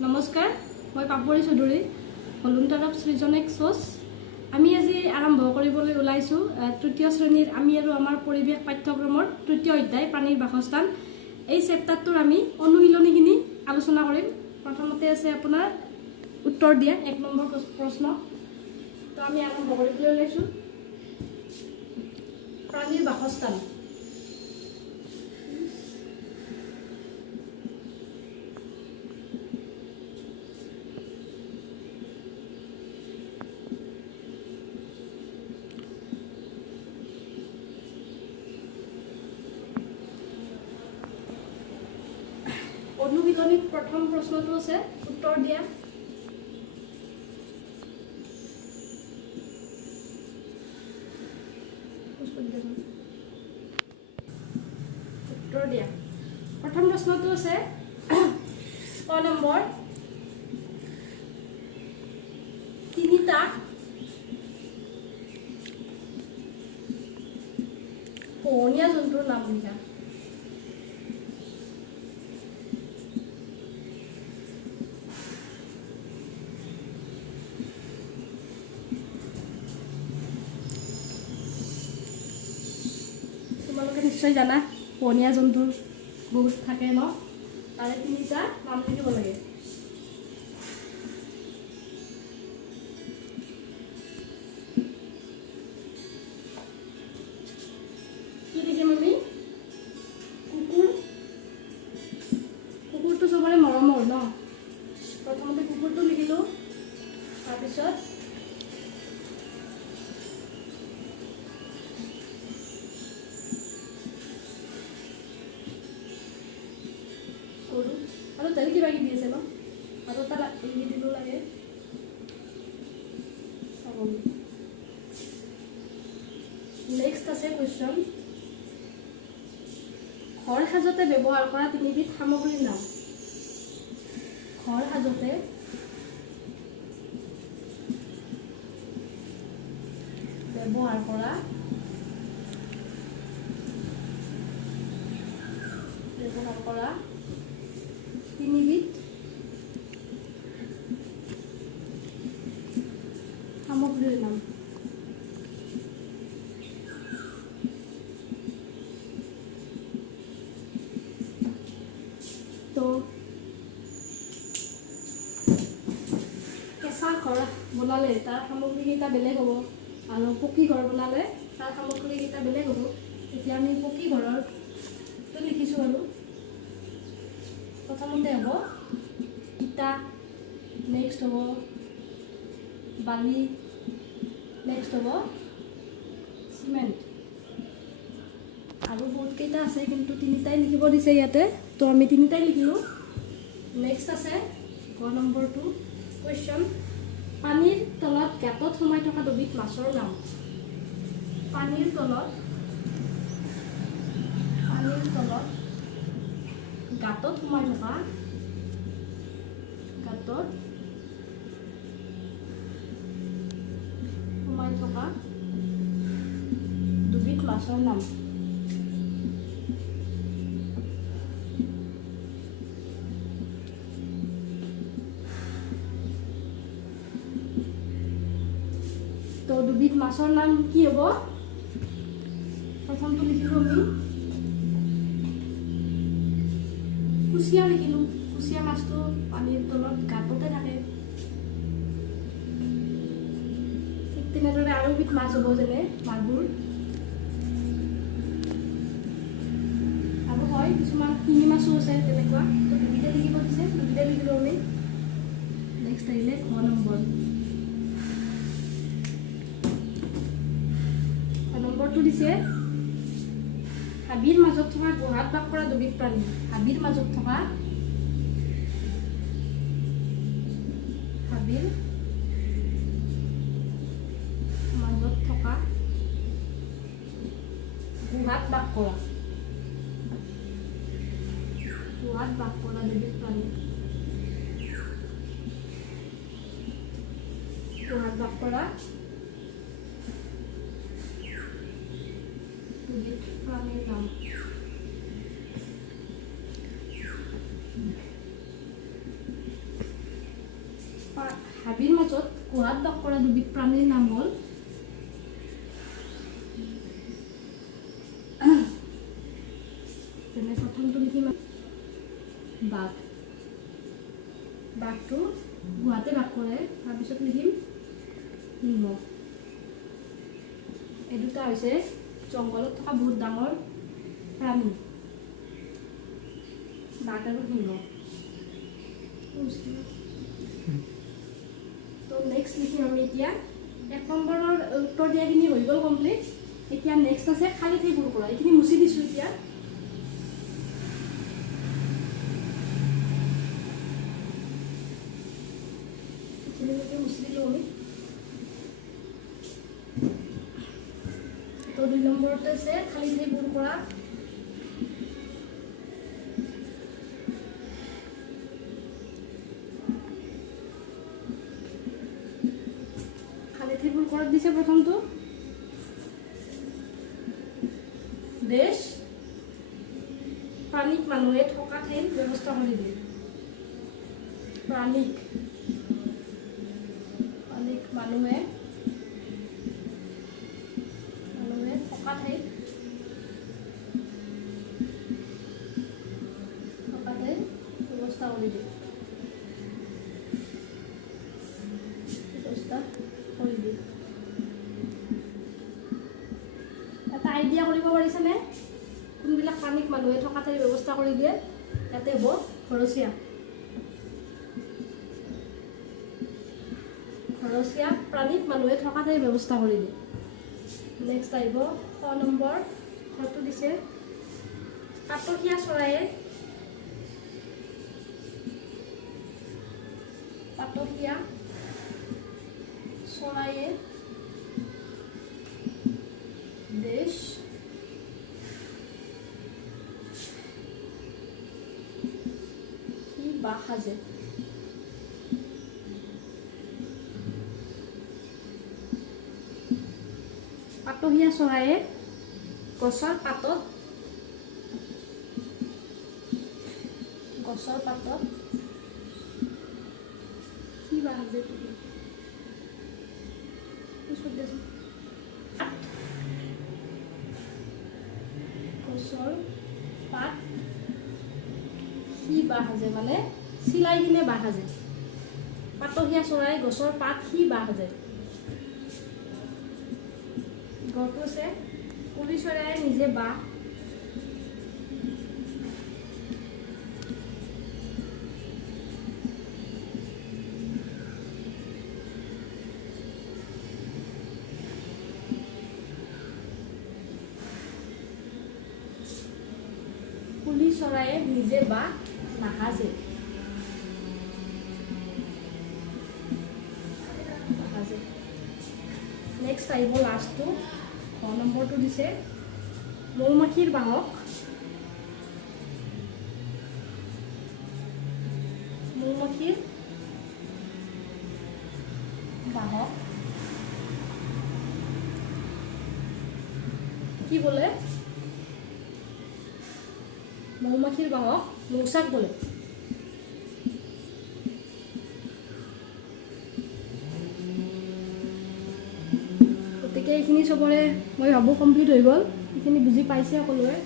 নমস্কাৰ, মই পাপৰি চৌধুৰী, ভলুণ্টাৰ অফ সৃজনিক সোচ। আমি আজি আৰম্ভ কৰিবলৈ ওলাইছোঁ তৃতীয় শ্ৰেণীৰ আমি আৰু আমাৰ পৰিৱেশ পাঠ্যক্ৰমৰ তৃতীয় অধ্যায় পানীৰ বাসস্থান। এই চেপ্টাৰটোৰ আমি অনুশীলনীখিনি আলোচনা কৰিম। প্ৰথমতে আছে আপোনাৰ উত্তৰ দিয়া 1 নম্বৰ প্ৰশ্ন। তো আমি আৰম্ভ কৰিবলৈ ওলাইছোঁ। পানীৰ বাসস্থান। অনুশীলনীত প্ৰথম প্ৰশ্নটো আছে উত্তৰ দিয়া। উত্তৰ দিয়া। প্ৰথম প্ৰশ্নটো আছে ক নম্বৰ, তিনিটা পোহনীয়া জন্তুৰ নাম লিখা। তোমালোকে নিশ্চয় জানা পোহনীয়া জন্তু বহুত থাকে ন, তাৰে তিনিটা নাম লিখিব লাগে। কি লিখিম আমি? কুকুৰ। কুকুৰটো চবৰে মৰমৰ ন, প্ৰথমতে কুকুৰটো লিখিলোঁ, তাৰপিছত আৰু তেল কিবা কিবি আছে ন, আৰু তাৰ এৰি দিব লাগে। নেক্সট আছে কুৱেশ্যন, ঘৰ সাজতে ব্যৱহাৰ কৰা তিনিবিধ সামগ্ৰীৰ নাম। ঘৰ সাজতে ব্যৱহাৰ কৰা তিনিবিধ সামগ্ৰীৰ নাম। তো কেঁচা ঘৰ বনালে তাৰ সামগ্ৰীকেইটা বেলেগ হ'ব, আৰু পকী ঘৰ বনালে তাৰ সামগ্ৰীকেইটা বেলেগ হ'ব। এতিয়া আমি পকী ঘৰৰটো লিখিছোঁ আৰু প্ৰথমতে হ'ব ইটা, নেক্সট হ'ব বালি, নেক্সট হ'ব চিমেণ্ট। আৰু বহুতকেইটা আছে কিন্তু তিনিটাই লিখিব দিছে ইয়াতে, তো আমি তিনিটাই লিখিলোঁ। নেক্সট আছে গ নম্বৰটো কুৱেশ্যন, পানীৰ তলত গাঁতত সোমাই থকা দুবিধ মাছৰ নাম। পানীৰ তলত গাঁতত সোমাই থকা দুবিধ মাছৰ নাম। তো দুবিধ মাছৰ নাম কি হ'ব? প্ৰথমটো লিখিলোঁ আমি কুচিয়া লিখিলোঁ। কুচিয়া মাছটো পানীৰ তলত গাঁততে থাকে। ঠিক তেনেদৰে আৰু এবিধ মাছ হ'ব, যেনে মাগুৰ। আৰু হয় কিছুমান শিঙি মাছো আছে তেনেকুৱা, তো দুবিধে লিখিব দিছে, দুবিধে লিখিলোঁ আমি। নেক্সট আহিলে ঘ নম্বৰ। নম্বৰটো দিছে হাবিৰ মাজত থকা গুহাত বাস কৰা দুবিধ প্ৰাণী। হাবিৰ মাজত থকা গুহাত বাস কৰা দুবিধ প্ৰাণী। গুহাত বাস কৰা দুবিধ প্ৰাণীৰ নাম। হাবিৰ মাজত গুহাত বাস কৰা দুবিধ প্ৰাণীৰ নাম হ'ল যেনে প্ৰথমটো লিখিম বাঘ। বাঘটো গুহাতে বাস কৰে। তাৰপিছত লিখিম সিংহ। এই দুটা হৈছে জংঘলত থকা বহুত ডাঙৰ প্ৰাণী, বাঘ আৰু সিংহ। তো নেক্সট লিখিম আমি এতিয়া 1 নম্বৰৰ উত্তৰ দিয়াখিনি হৈ গ'ল কমপ্লিট। এতিয়া নেক্সট আছে খালী ঠাই পূৰ কৰা। এইখিনি মুচি দিছোঁ এতিয়া। মুচি দিলোঁ আমি। তো 2 নম্বৰতে আছে খালী ঠাই পূৰ কৰা। ঘৰত দিছে প্ৰথমটো দেশ প্ৰাণীক মানুহে থকা ঠাইৰ ব্যৱস্থা কৰি দিয়ে। প্ৰাণীক মানুহে থকা ঠাইৰ ব্যৱস্থা কৰি দিয়ে। এটা আইডিয়া কৰিব পাৰিছেনে কোনবিলাক প্ৰাণীক মানুহে থকা ঠাইৰ ব্যৱস্থা কৰি দিয়ে? ইয়াতে হ'ব ঘৰচীয়া। ঘৰচীয়া প্ৰাণীক মানুহে থকা ঠাইৰ ব্যৱস্থা কৰি দিয়ে। নেক্সট আহিব 6 নম্বৰ। ঘৰটো দিছে পাতকীয়া চৰাইয়ে দেশ কি বাহ সাজে। পাতকীয়া চৰাইয়ে গছৰ পাতত কি বাহ সাজে। গছৰ পাত সি বাহ সাজে, মানে চিলাই কিনে বাহ সাজে। পাতকীয়া চৰাই গছৰ পাত সি বাহ সাজে। গড়টো আছে কুলি চৰাইয়ে নিজে বাহ চৰাইয়ে নিজে বাহ নাসাজে। নেক্সট আহিব লাষ্টটো 6 নম্বৰটো দিছে মৌমাখিৰ বাহক। কি বোলে? মৌমাখিৰ বাহক মৌচাক বোলে। গতিকে এইখিনি চবৰে মই ভাবোঁ কমপ্লিট হৈ গ'ল। এইখিনি বুজি পাইছে সকলোৱে।